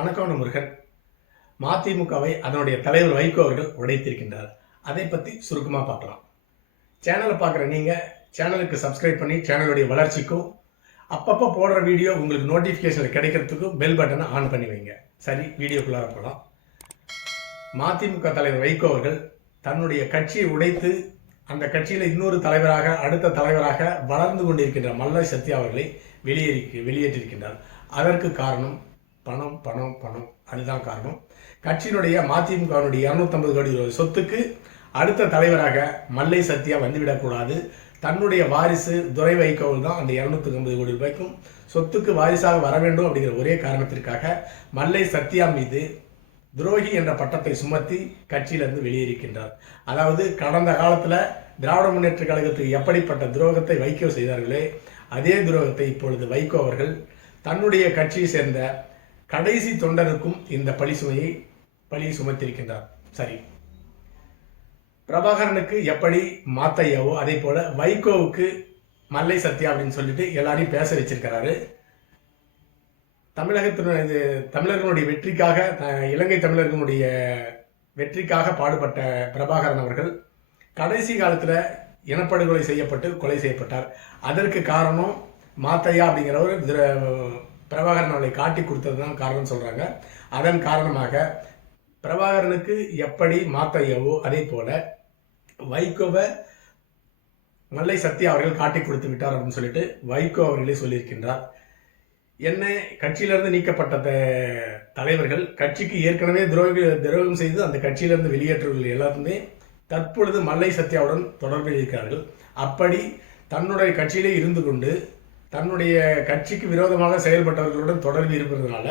வணக்கம் முருகன். மதிமுகவை அதனுடைய தலைவர் வைகோ அவர்கள் உடைத்திருக்கின்றார். அதை பற்றி சுருக்கமாக பார்க்கலாம். சேனலை பார்க்குற நீங்கள் சேனலுக்கு சப்ஸ்கிரைப் பண்ணி சேனலுடைய வளர்ச்சிக்கும் அப்பப்போ போடுற வீடியோ உங்களுக்கு நோட்டிஃபிகேஷன் கிடைக்கிறதுக்கும் பெல் பட்டனை ஆன் பண்ணி வைங்க. சரி வீடியோக்குள்ளார போகலாம் மதிமுக தலைவர் வைகோ அவர்கள் தன்னுடைய கட்சியை உடைத்து அந்த கட்சியில் இன்னொரு தலைவராக அடுத்த தலைவராக வளர்ந்து கொண்டிருக்கின்ற மல்ல சத்யா அவர்களை வெளியேறி வெளியேற்றிருக்கின்றார். அதற்கு காரணம் பணம் பணம் பணம். அதுதான் காரணம். கட்சியினுடைய மதிமுகவினுடைய இரநூத்தம்பது கோடி ரூபாய் சொத்துக்கு அடுத்த தலைவராக மல்லை சத்யா வந்துவிடக்கூடாது. தன்னுடைய வாரிசு துறை வைகோவில் தான் அந்த இரநூத்தி ஐம்பது கோடி ரூபாய்க்கும் சொத்துக்கு வாரிசாக வர வேண்டும் அப்படிங்கிற ஒரே காரணத்திற்காக மல்லை சத்யா மீது துரோகி என்ற பட்டத்தை சுமத்தி கட்சியிலிருந்து வெளியேறிக்கின்றார். அதாவது கடந்த காலத்தில் திராவிட முன்னேற்ற கழகத்துக்கு எப்படிப்பட்ட துரோகத்தை வைகோ செய்தார்களே அதே துரோகத்தை இப்பொழுது வைகோ அவர்கள் தன்னுடைய கட்சியை சேர்ந்த கடைசி தொண்டருக்கும் இந்த பழி சுமையை பழி சுமத்திருக்கின்றார். சரி. பிரபாகரனுக்கு எப்படி மாத்தையாவோ அதே போல வைகோவுக்கு மல்லை சத்யா அப்படின்னு சொல்லிட்டு எல்லாரையும் பேச வச்சிருக்கிறாரு. தமிழகத்தினுடைய இது தமிழர்களுடைய வெற்றிக்காக இலங்கை தமிழர்களுடைய வெற்றிக்காக பாடுபட்ட பிரபாகரன் அவர்கள் கடைசி காலத்தில் இனப்படுகொலை செய்யப்பட்டு கொலை செய்யப்பட்டார். அதற்கு காரணம் மாத்தையா அப்படிங்கிறவர் பிரபாகரன் அவளை காட்டி கொடுத்தது தான் காரணம் சொல்கிறாங்க அதன் காரணமாக பிரபாகரனுக்கு எப்படி மாத்தையவோ அதே போல வைகோவை மல்லை சத்யா அவர்கள் காட்டி கொடுத்து விட்டார் அப்படின்னு சொல்லிட்டு வைகோ அவர்களே சொல்லியிருக்கின்றார். என்ன கட்சியிலிருந்து நீக்கப்பட்ட த- தலைவர்கள் கட்சிக்கு ஏற்கனவே துரோகி துரோகம் செய்து அந்த கட்சியிலிருந்து வெளியேற்றவர்கள் எல்லாருமே தற்பொழுது மல்லை சத்யாவுடன் தொடர்பில் இருக்கிறார்கள். அப்படி தன்னுடைய கட்சியிலே இருந்து கொண்டு தன்னுடைய கட்சிக்கு விரோதமாக செயல்பட்டவர்களுடன் தொடர்பு இருப்பதுனால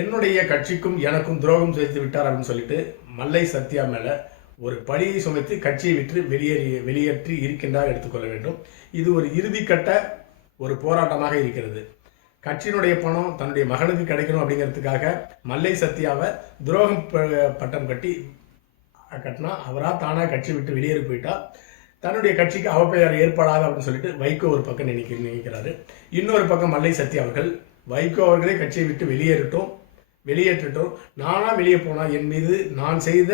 என்னுடைய கட்சிக்கும் எனக்கும் துரோகம் செய்து விட்டார் அப்படின்னு சொல்லிட்டு மல்லை சத்யா மேலே ஒரு பழியை சுமைத்து கட்சியை விற்று வெளியேறி வெளியேற்றி இருக்கின்றார் எடுத்துக்கொள்ள வேண்டும். இது ஒரு இறுதிக்கட்ட ஒரு போராட்டமாக இருக்கிறது. கட்சியினுடைய பணம் தன்னுடைய மகனுக்கு கிடைக்கணும் அப்படிங்கிறதுக்காக மல்லை சத்யாவை துரோகம் பட்டம் கட்டி கட்டினா அவராக தானாக கட்சி விட்டு வெளியேறி போயிட்டா? தன்னுடைய கட்சிக்கு அவப்பெயர் ஏற்படாது அப்படின்னு சொல்லிட்டு வைகோ ஒரு பக்கம் நினைக்க நினைக்கிறாரு. இன்னொரு பக்கம் மல்லை சத்யா அவர்கள் வைகோ அவர்களே கட்சியை விட்டு வெளியேறட்டும் வெளியேற்றட்டும். நானாக வெளியே போனால் என் மீது நான் செய்த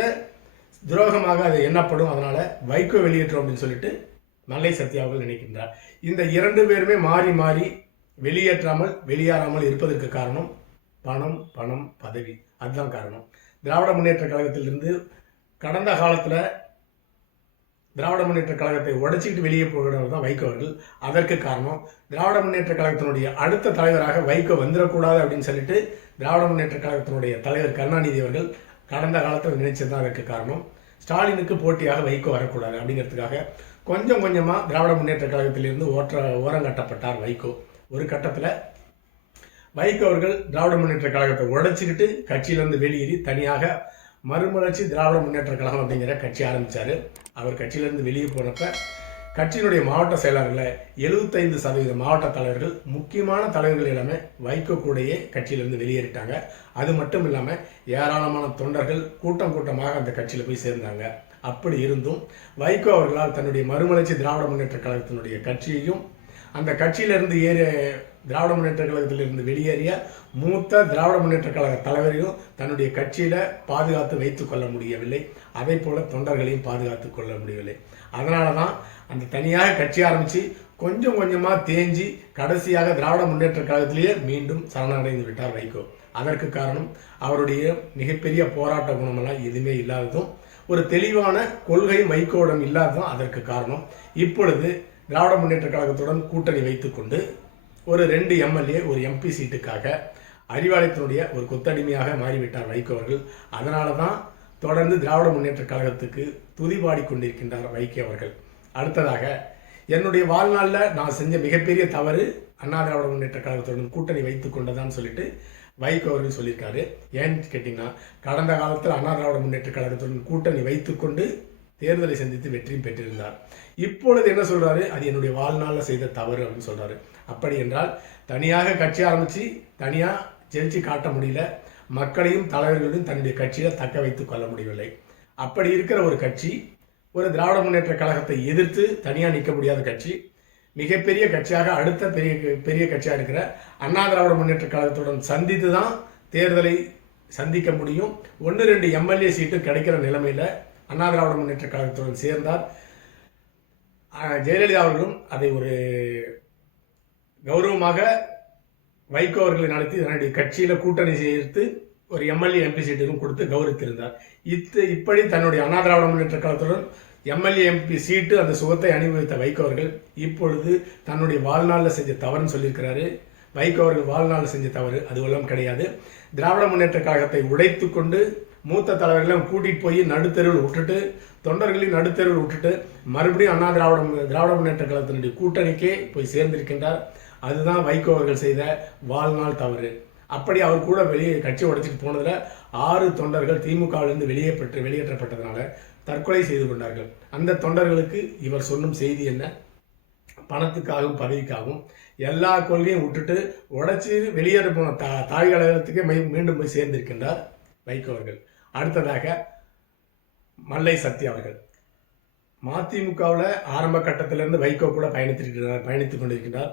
துரோகமாக அது எண்ணப்படும். அதனால் வைகோ வெளியேற்றும் அப்படின்னு சொல்லிட்டு மல்லை சத்யா அவர்கள் நினைக்கின்றார். இந்த இரண்டு பேருமே மாறி மாறி வெளியேற்றாமல் வெளியேறாமல் இருப்பதற்கு காரணம் பணம் பணம் பதவி. அதுதான் காரணம். திராவிட முன்னேற்ற கழகத்திலிருந்து கடந்த காலத்தில் திராவிட முன்னேற்ற கழகத்தை உடைச்சிக்கிட்டு வெளியே போகிறவர் தான் வைகோ அவர்கள். அதற்கு காரணம் திராவிட முன்னேற்ற கழகத்தினுடைய அடுத்த தலைவராக வைகோ வந்துடக்கூடாது அப்படின்னு சொல்லிட்டு திராவிட முன்னேற்ற கழகத்தினுடைய தலைவர் கருணாநிதி அவர்கள் கடந்த காலத்தில் நினைச்சது தான் அதற்கு காரணம் ஸ்டாலினுக்கு போட்டியாக வைகோ வரக்கூடாது அப்படிங்கிறதுக்காக கொஞ்சம் கொஞ்சமாக திராவிட முன்னேற்ற கழகத்திலிருந்து ஓற்ற ஓரங்கட்டப்பட்டார் வைகோ. ஒரு கட்டத்தில் வைகோ அவர்கள் திராவிட முன்னேற்ற கழகத்தை உடைச்சிக்கிட்டு கட்சியிலிருந்து வெளியேறி தனியாக மறுமலர்ச்சி திராவிட முன்னேற்ற கழகம் அப்படிங்கிற கட்சி ஆரம்பிச்சாரு. அவர் கட்சியிலேருந்து வெளியே போனப்ப கட்சியினுடைய மாவட்ட செயலாளர்களில் எழுபத்தைந்து சதவீத மாவட்ட தலைவர்கள் முக்கியமான தலைவர்கள் எல்லாமே வைகோ கூடயே வெளியேறிட்டாங்க. அது மட்டும் இல்லாமல் ஏராளமான தொண்டர்கள் கூட்டம் கூட்டமாக அந்த கட்சியில் போய் சேர்ந்தாங்க. அப்படி இருந்தும் வைகோ அவர்களால் தன்னுடைய மறுமலர்ச்சி திராவிட முன்னேற்ற கழகத்தினுடைய கட்சியையும் அந்த கட்சியிலிருந்து ஏறிய திராவிட முன்னேற்ற கழகத்திலிருந்து வெளியேறிய மூத்த திராவிட முன்னேற்ற கழக தலைவரையும் தன்னுடைய கட்சியில் பாதுகாத்து வைத்து கொள்ள முடியவில்லை. அதே போல் தொண்டர்களையும் பாதுகாத்து கொள்ள முடியவில்லை. அதனால தான் அந்த தனியாக கட்சி ஆரம்பித்து கொஞ்சம் கொஞ்சமாக தேஞ்சி கடைசியாக திராவிட முன்னேற்ற கழகத்திலேயே மீண்டும் சரணடைந்து விட்டார் வைகோ. அதற்கு காரணம் அவருடைய மிகப்பெரிய போராட்ட குணமெல்லாம் எதுவுமே இல்லாததும் ஒரு தெளிவான கொள்கையும் வைகோடம் இல்லாததும் அதற்கு காரணம். இப்பொழுது திராவிட முன்னேற்ற கழகத்துடன் கூட்டணி வைத்துக்கொண்டு ஒரு ரெண்டு எம்எல்ஏ ஒரு எம்பி சீட்டுக்காக அறிவாலயத்தினுடைய ஒரு கொத்தடிமையாக மாறிவிட்டார் வைகோ அவர்கள். அதனால தான் தொடர்ந்து திராவிட முன்னேற்ற கழகத்துக்கு துதிபாடி கொண்டிருக்கின்றார் வைகோ அவர்கள். அடுத்ததாக என்னுடைய வாழ்நாளில் நான் செஞ்ச மிகப்பெரிய தவறு அண்ணா திராவிட முன்னேற்ற கழகத்துடன் கூட்டணி வைத்து கொண்டதான்னு சொல்லிட்டு வைகோ அவர்கள் சொல்லியிருக்காரு. ஏன்னு கேட்டிங்கன்னா கடந்த காலத்தில் அண்ணா திராவிட முன்னேற்ற கழகத்துடன் கூட்டணி வைத்துக்கொண்டு தேர்தலை சந்தித்து வெற்றியும் பெற்றிருந்தார். இப்பொழுது என்ன சொல்கிறாரு அது என்னுடைய வாழ்நாளில் செய்த தவறு அப்படின்னு சொல்கிறாரு அப்படி என்றால் தனியாக கட்சி ஆரம்பித்து தனியாக ஜெயிச்சு காட்ட முடியல. மக்களையும் தலைவர்களையும் தன்னுடைய கட்சியில் தக்க வைத்து கொள்ள முடியவில்லை. அப்படி இருக்கிற ஒரு கட்சி ஒரு திராவிட முன்னேற்ற கழகத்தை எதிர்த்து தனியாக நிற்க முடியாத கட்சி மிகப்பெரிய கட்சியாக அடுத்த பெரிய பெரிய கட்சியாக இருக்கிற அண்ணா திராவிட முன்னேற்ற கழகத்துடன் சந்தித்து தான் தேர்தலை சந்திக்க முடியும். ஒன்று ரெண்டு எம்எல்ஏ சீட்டு கிடைக்கிற நிலைமையில் அண்ணா திராவிட முன்னேற்ற கழகத்துடன் சேர்ந்தார். ஜெயலலிதா அவர்களும் அதை ஒரு கௌரவமாக வைகோ அவர்களை நடத்தி தன்னுடைய கட்சியில் கூட்டணி சேர்த்து ஒரு எம்எல்ஏ எம்பி சீட்டுக்கும் கொடுத்து கௌரவித்திருந்தார். இத்து இப்படி தன்னுடைய அண்ணா திராவிட முன்னேற்ற கழகத்துடன் எம்எல்ஏ எம்பி சீட்டு அந்த சுகத்தை அனுபவித்த வைகோ அவர்கள் இப்பொழுது தன்னுடைய வாழ்நாளில் செஞ்ச தவறுன்னு சொல்லியிருக்கிறாரு. வைகோ அவர்கள் வாழ்நாளில் செஞ்ச தவறு அதுவெல்லாம் கிடையாது. திராவிட முன்னேற்ற கழகத்தை உடைத்து கொண்டு மூத்த தலைவர்களையும் கூட்டிகிட்டு போய் நடுத்தெருவில் விட்டுட்டு தொண்டர்களையும் நடுத்தெருவில் விட்டுட்டு மறுபடியும் அண்ணா திராவிட திராவிட முன்னேற்ற கழகத்தினுடைய கூட்டணிக்கே போய் சேர்ந்திருக்கின்றார். அதுதான் வைகோ அவர்கள் செய்த வாழ்நாள் தவறு. அப்படி அவர் கூட வெளியே கட்சி உடைச்சிட்டு போனதில் ஆறு தொண்டர்கள் திமுகவிலிருந்து பெற்று வெளியேற்றப்பட்டதுனால தற்கொலை செய்து கொண்டார்கள். அந்த தொண்டர்களுக்கு இவர் சொல்லும் செய்தி என்ன? பணத்துக்காகவும் பதவிக்காகவும் எல்லா கொள்கையும் விட்டுட்டு உடைச்சி வெளியேற போன தா தாய் கழகத்துக்கே மீண்டும் போய் சேர்ந்திருக்கின்றார் வைகோ அவர்கள். அடுத்ததாக மல்லை சத்யா அவர்கள். மதிமுகவில் ஆரம்ப கட்டத்திலிருந்து வைகோ கூட பயணித்திருக்கிறார் பயணித்துக் கொண்டிருக்கிறார்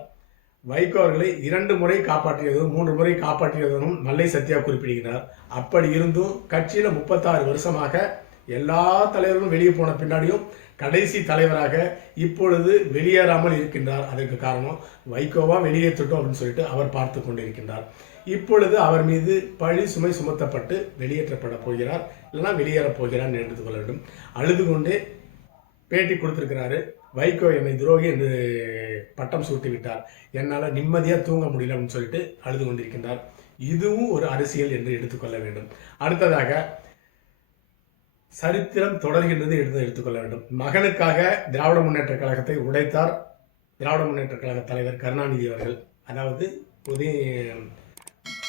வைகோ அவர்களை இரண்டு முறை காப்பாற்றியதும் மூன்று முறை காப்பாற்றியதும் மல்லை சத்யா குறிப்பிடுகிறார். அப்படி இருந்தும் கட்சியில் முப்பத்தாறு வருஷமாக எல்லா தலைவர்களும் வெளியே போன பின்னாடியும் கடைசி தலைவராக இப்பொழுது வெளியேறாமல் இருக்கின்றார். அதற்கு காரணம் வைகோவா வெளியேற்றட்டும் அப்படின்னு சொல்லிட்டு அவர் பார்த்து கொண்டிருக்கின்றார். இப்பொழுது அவர் மீது பழி சுமை சுமத்தப்பட்டு வெளியேற்றப்பட போகிறார். இல்லைன்னா வெளியேறப் போகிறார் என்று எடுத்துக்கொள்ள வேண்டும். அழுது கொண்டே பேட்டி கொடுத்துருக்கிறாரு. வைகோ என்னை துரோகி என்று பட்டம் சூட்டி விட்டார். என்னால் நிம்மதியாக தூங்க முடியல அப்படின்னு சொல்லிட்டு அழுது கொண்டிருக்கின்றார். இதுவும் ஒரு அரசியல் என்று எடுத்துக்கொள்ள வேண்டும். அடுத்ததாக சரித்திரம் தொடர்கின்றது என்று எடுத்துக்கொள்ள வேண்டும். மகனுக்காக திராவிட முன்னேற்ற கழகத்தை உடைத்தார் திராவிட முன்னேற்ற கழக தலைவர் கருணாநிதி அவர்கள். அதாவது உதய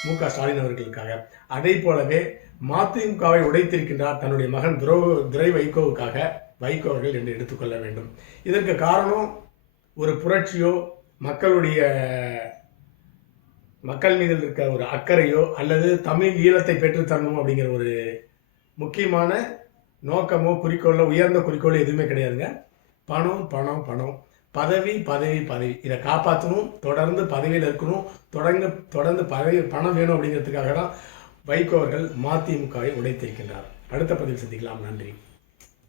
மு க ஸ்டாலின் அவர்களுக்காக. அதே போலவே மதிமுகவை உடைத்திருக்கின்றார் தன்னுடைய மகன் துரோ துரை வைகோவுக்காக வைகோ அவர்கள் என்று எடுத்துக்கொள்ள வேண்டும். இதற்கு காரணம் ஒரு புரட்சியோ மக்களுடைய மக்கள் மீது இருக்க ஒரு அக்கறையோ அல்லது தமிழ் ஈழத்தை பெற்றுத்தரணும் அப்படிங்கிற ஒரு முக்கியமான நோக்கமோ குறிக்கோளோ உயர்ந்த குறிக்கோளோ எதுவுமே கிடையாதுங்க. பணம் பணம் பணம். பதவி பதவி பதவி. இதை காப்பாற்றணும் தொடர்ந்து பதவியில் இருக்கணும் தொடர்ந்து தொடர்ந்து பதவி பணம் வேணும் அப்படிங்கிறதுக்காக தான் வைகோ அவர்கள் மதிமுகவை உடைத்திருக்கின்றார். அடுத்த பதிவு சந்திக்கலாம். நன்றி.